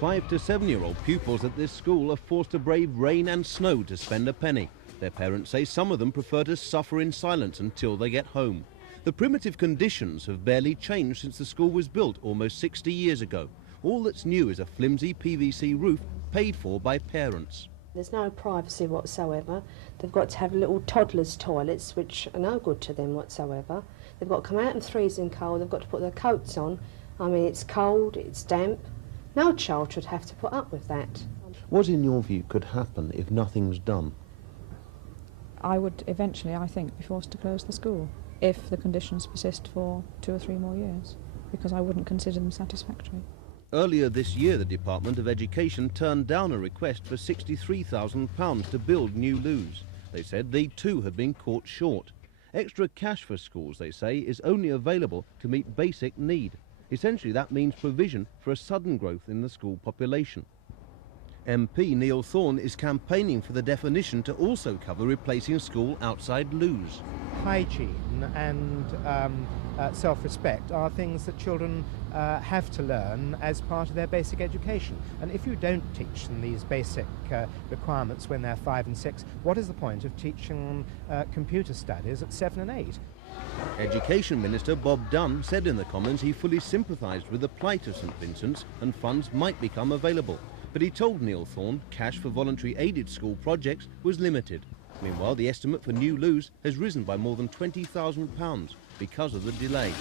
5 to 7-year-old pupils at this school are forced to brave rain and snow to spend a penny. Their parents say some of them prefer to suffer in silence until they get home. The primitive conditions have barely changed since the school was built almost 60 years ago. All that's new is a flimsy PVC roof paid for by parents. There's no privacy whatsoever. They've got to have little toddlers' toilets, which are no good to them whatsoever. They've got to come out in freezing cold, they've got to put their coats on. I mean, it's cold, it's damp. No child should have to put up with that. What, in your view, could happen if nothing's done? I would eventually, I think, be forced to close the school if the conditions persist for 2 or 3 more years, because I wouldn't consider them satisfactory. Earlier this year, the Department of Education turned down a request for £63,000 to build new loos. They said they too had been caught short. Extra cash for schools, they say, is only available to meet basic need. Essentially, that means provision for a sudden growth in the school population. MP Neil Thorne is campaigning for the definition to also cover replacing school outside loos. Hygiene and self-respect are things that children have to learn as part of their basic education. And if you don't teach them these basic requirements when they're 5 and 6, what is the point of teaching computer studies at 7 and 8? Education Minister Bob Dunn said in the Commons he fully sympathised with the plight of St Vincent's and funds might become available. But he told Neil Thorne cash for voluntary aided school projects was limited. Meanwhile, the estimate for new loos has risen by more than £20,000 because of the delay.